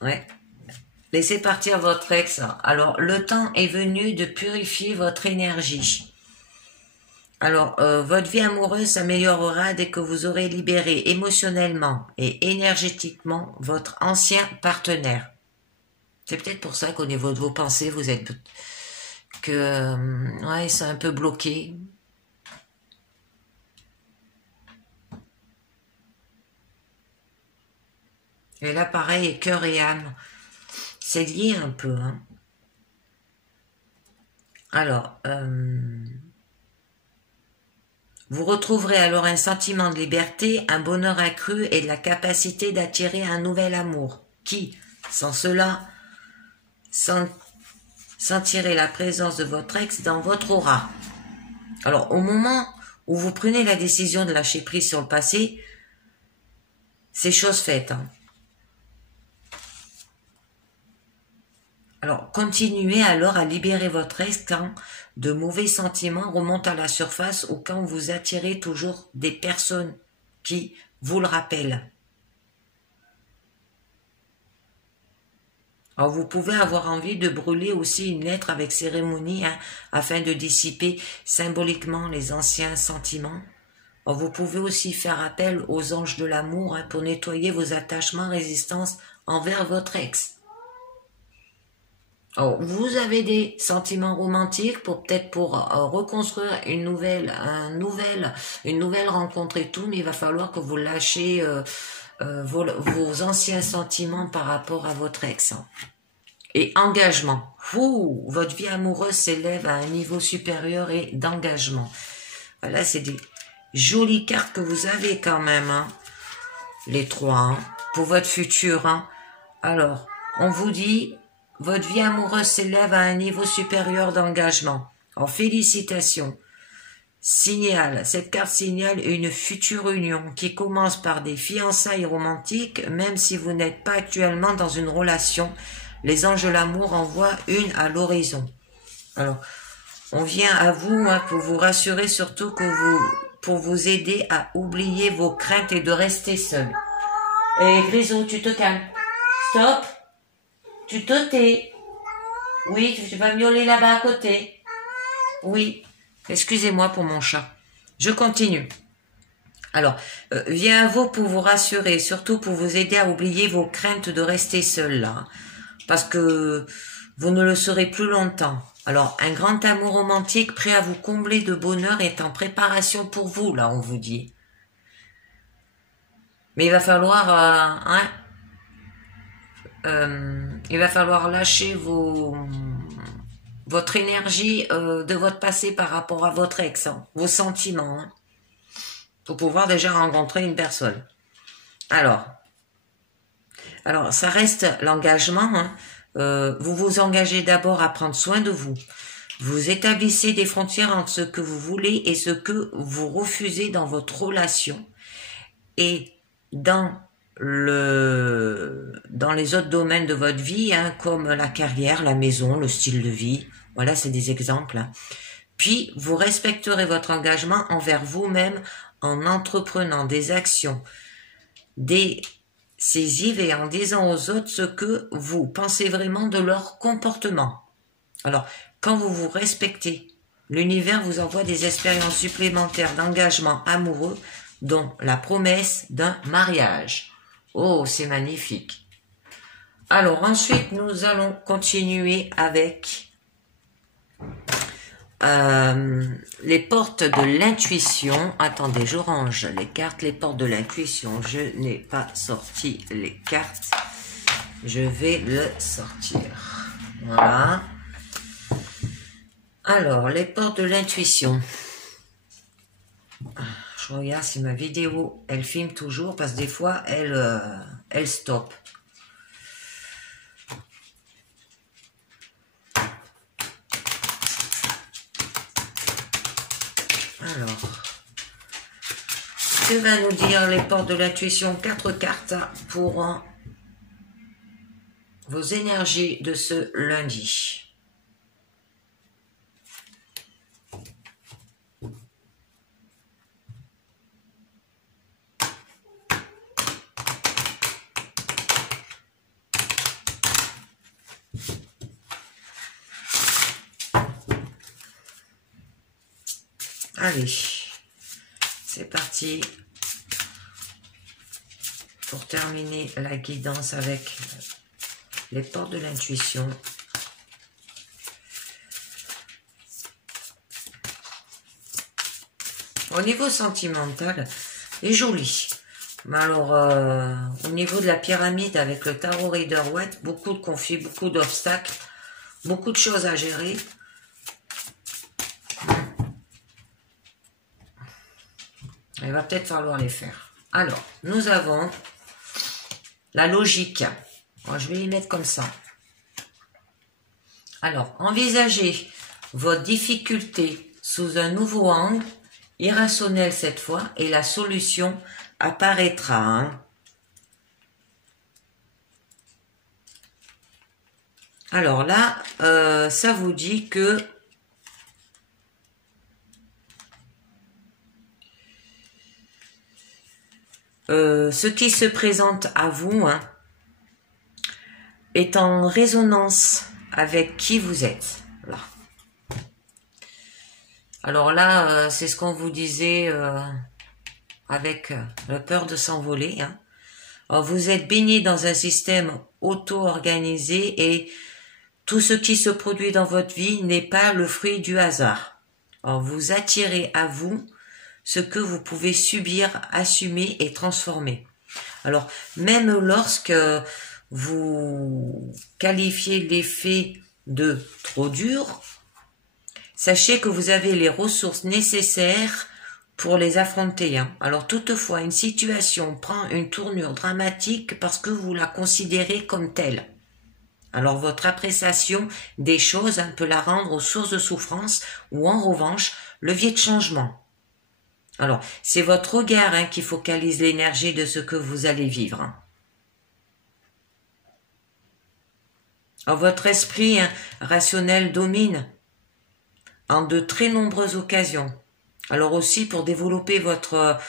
ouais. Laissez partir votre ex. Alors, le temps est venu de purifier votre énergie. Alors, votre vie amoureuse s'améliorera dès que vous aurez libéré émotionnellement et énergétiquement votre ancien partenaire. C'est peut-être pour ça qu'au niveau de vos pensées, vous êtes ouais, c'est un peu bloqué. Et là, pareil, cœur et âme. C'est lié un peu. Hein. Alors, vous retrouverez alors un sentiment de liberté, un bonheur accru et de la capacité d'attirer un nouvel amour qui, sans cela, sentirait la présence de votre ex dans votre aura. Alors, au moment où vous prenez la décision de lâcher prise sur le passé, c'est chose faite. Hein. Alors, continuez alors à libérer votre ex quand de mauvais sentiments remontent à la surface ou quand vous attirez toujours des personnes qui vous le rappellent. Alors, vous pouvez avoir envie de brûler aussi une lettre avec cérémonie afin de dissiper symboliquement les anciens sentiments. Alors, vous pouvez aussi faire appel aux anges de l'amour pour nettoyer vos attachements résistance envers votre ex. Alors, vous avez des sentiments romantiques pour reconstruire une nouvelle rencontre et tout, mais il va falloir que vous lâchez vos anciens sentiments par rapport à votre ex. et engagement. Votre vie amoureuse s'élève à un niveau supérieur et d'engagement. Voilà, c'est des jolies cartes que vous avez quand même, hein, les trois, hein, pour votre futur. Hein. Alors, on vous dit, votre vie amoureuse s'élève à un niveau supérieur d'engagement. En félicitations. Cette carte signale une future union qui commence par des fiançailles romantiques, même si vous n'êtes pas actuellement dans une relation. Les anges de l'amour envoient une à l'horizon. Alors, on vient à vous, hein, pour vous rassurer, surtout pour vous aider à oublier vos craintes et de rester seul. Et Grisou, tu te calmes. Stop. Tu te tais. Oui, tu vas miauler là-bas à côté. Oui. Excusez-moi pour mon chat. Je continue. Alors, vient à vous pour vous rassurer, surtout pour vous aider à oublier vos craintes de rester seul là. Parce que vous ne le serez plus longtemps. Alors, un grand amour romantique prêt à vous combler de bonheur est en préparation pour vous, là, on vous dit. Mais il va falloir, il va falloir lâcher votre énergie de votre passé par rapport à votre ex, hein, vos sentiments, hein, pour pouvoir déjà rencontrer une personne. Alors ça reste l'engagement. Hein. Vous vous engagez d'abord à prendre soin de vous. Vous établissez des frontières entre ce que vous voulez et ce que vous refusez dans votre relation. Et dans les autres domaines de votre vie, hein, comme la carrière, la maison, le style de vie. Voilà, c'est des exemples. Hein. Puis, vous respecterez votre engagement envers vous-même en entreprenant des actions décisives et en disant aux autres ce que vous pensez vraiment de leur comportement. Alors, quand vous vous respectez, l'univers vous envoie des expériences supplémentaires d'engagement amoureux, dont la promesse d'un mariage. Oh, c'est magnifique. Alors, ensuite, nous allons continuer avec les portes de l'intuition. Attendez, je range les cartes, les portes de l'intuition. Je n'ai pas sorti les cartes. Je vais le sortir. Voilà. Alors, les portes de l'intuition. Je regarde si ma vidéo, elle filme toujours, parce que des fois, elle stoppe. Alors, que va nous dire les portes de l'intuition? 4 cartes pour vos énergies de ce lundi. Allez, c'est parti pour terminer la guidance avec les portes de l'intuition. Au niveau sentimental, est joli. Mais alors, au niveau de la pyramide avec le tarot Rider-Waite, beaucoup de conflits, beaucoup d'obstacles, beaucoup de choses à gérer. Il va peut-être falloir les faire. Alors, nous avons la logique. Moi, je vais les mettre comme ça. Alors, envisagez votre difficulté sous un nouveau angle, irrationnel cette fois, et la solution apparaîtra. Hein. Alors là, ça vous dit que ce qui se présente à vous, hein, est en résonance avec qui vous êtes. Là. Alors là, c'est ce qu'on vous disait avec la peur de s'envoler. Hein. Alors, vous êtes baigné dans un système auto-organisé et tout ce qui se produit dans votre vie n'est pas le fruit du hasard. Alors, vous attirez à vous ce que vous pouvez subir, assumer et transformer. Alors, même lorsque vous qualifiez l'effet de trop dur, sachez que vous avez les ressources nécessaires pour les affronter. Alors toutefois, une situation prend une tournure dramatique parce que vous la considérez comme telle. Alors votre appréciation des choses peut la rendre source de souffrance ou en revanche, levier de changement. Alors, c'est votre regard qui focalise l'énergie de ce que vous allez vivre. Alors, votre esprit rationnel domine en de très nombreuses occasions. Alors aussi pour développer votre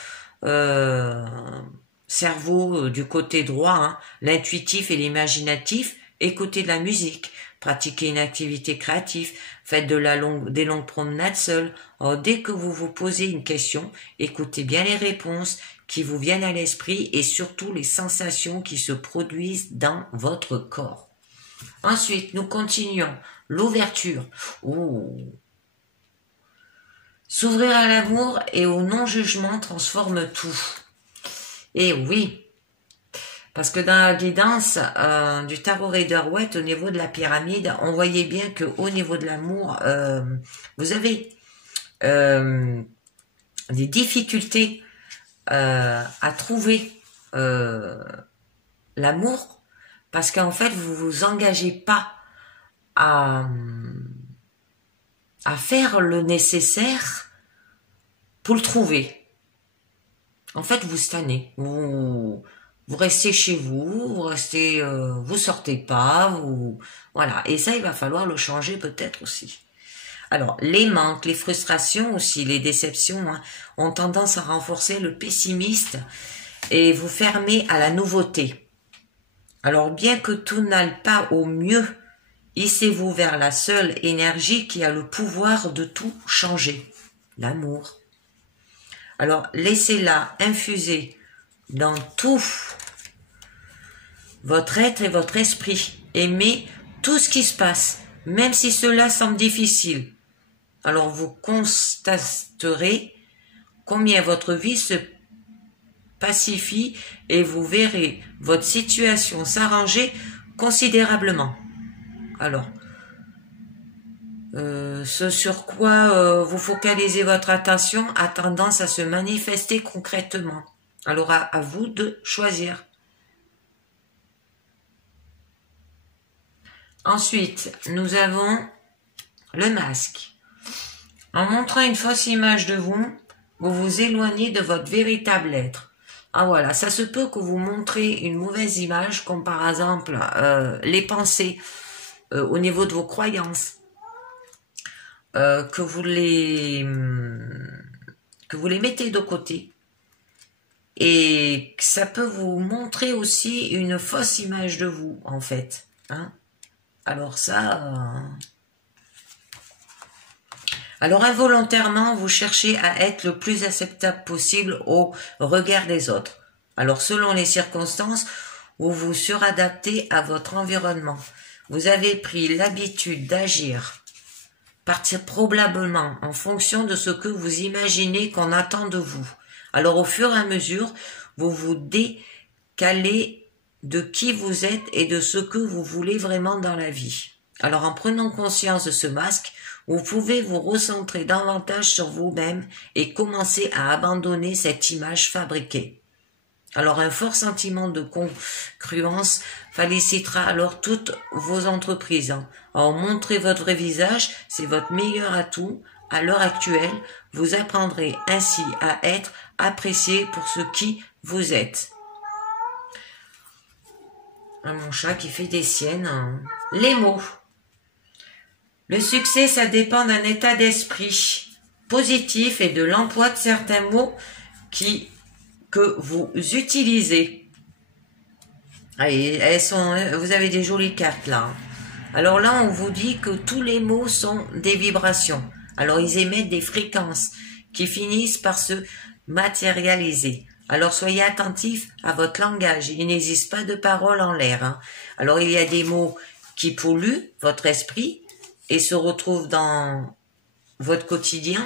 cerveau du côté droit, l'intuitif et l'imaginatif, écoutez de la musique, pratiquez une activité créative, faites des longues promenades seules. Alors, dès que vous vous posez une question, écoutez bien les réponses qui vous viennent à l'esprit et surtout les sensations qui se produisent dans votre corps. Ensuite, nous continuons. L'ouverture. S'ouvrir à l'amour et au non-jugement transforme tout. Et oui, parce que dans la guidance du tarot Rider-Waite, au niveau de la pyramide, on voyait bien que au niveau de l'amour, vous avez des difficultés à trouver l'amour, parce qu'en fait, vous vous engagez pas à faire le nécessaire pour le trouver. En fait, vous stagnez. Vous restez chez vous, vous sortez pas, voilà. Et ça, il va falloir le changer peut-être aussi. Alors, les manques, les frustrations aussi, les déceptions, ont tendance à renforcer le pessimiste et vous fermer à la nouveauté. Alors, bien que tout n'aille pas au mieux, hissez-vous vers la seule énergie qui a le pouvoir de tout changer, l'amour. Alors, laissez-la infuser dans tout votre être et votre esprit. Aimez tout ce qui se passe, même si cela semble difficile. Alors, vous constaterez combien votre vie se pacifie et vous verrez votre situation s'arranger considérablement. Alors, ce sur quoi vous focalisez votre attention a tendance à se manifester concrètement. Alors, à vous de choisir. Ensuite, nous avons le masque. En montrant une fausse image de vous, vous vous éloignez de votre véritable être. Ah voilà, ça se peut que vous montrez une mauvaise image, comme par exemple les pensées au niveau de vos croyances, que vous les mettez de côté. Et ça peut vous montrer aussi une fausse image de vous, en fait. Alors ça... Alors involontairement, vous cherchez à être le plus acceptable possible au regard des autres. Alors selon les circonstances, vous vous suradaptez à votre environnement. Vous avez pris l'habitude d'agir, partir probablement en fonction de ce que vous imaginez qu'on attend de vous. Alors au fur et à mesure, vous vous décalez de qui vous êtes et de ce que vous voulez vraiment dans la vie. Alors en prenant conscience de ce masque, vous pouvez vous recentrer davantage sur vous-même et commencer à abandonner cette image fabriquée. Alors un fort sentiment de congruence félicitera alors toutes vos entreprises. Alors montrez votre vrai visage, c'est votre meilleur atout. À l'heure actuelle, vous apprendrez ainsi à être apprécié pour ce qui vous êtes. Mon chat qui fait des siennes. Les mots. Le succès, ça dépend d'un état d'esprit positif et de l'emploi de certains mots que vous utilisez. Allez, vous avez des jolies cartes là. Alors là, on vous dit que tous les mots sont des vibrations. Alors ils émettent des fréquences qui finissent par se matérialiser. Alors soyez attentifs à votre langage. Il n'existe pas de paroles en l'air. Alors il y a des mots qui polluent votre esprit et se retrouvent dans votre quotidien.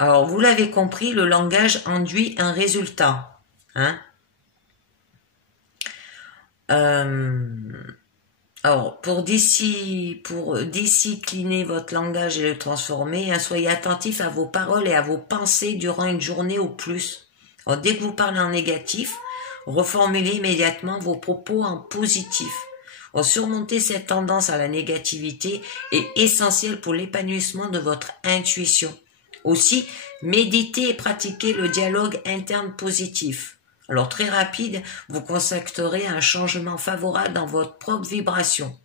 Alors, vous l'avez compris, le langage induit un résultat. Hein? Alors, pour discipliner votre langage et le transformer, hein, soyez attentif à vos paroles et à vos pensées durant une journée ou plus. Alors, dès que vous parlez en négatif, reformulez immédiatement vos propos en positif. Alors, surmonter cette tendance à la négativité est essentiel pour l'épanouissement de votre intuition. Aussi, méditez et pratiquez le dialogue interne positif. Alors très rapide, vous consacrerez un changement favorable dans votre propre vibration.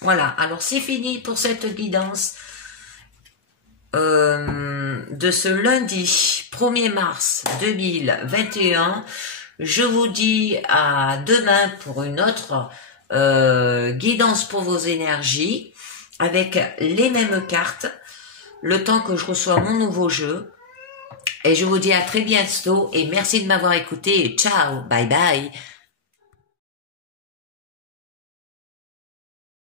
Voilà, alors c'est fini pour cette guidance de ce lundi 1er mars 2021. Je vous dis à demain pour une autre guidance pour vos énergies avec les mêmes cartes, le temps que je reçois mon nouveau jeu. Et je vous dis à très bientôt et merci de m'avoir écouté. Ciao, bye bye.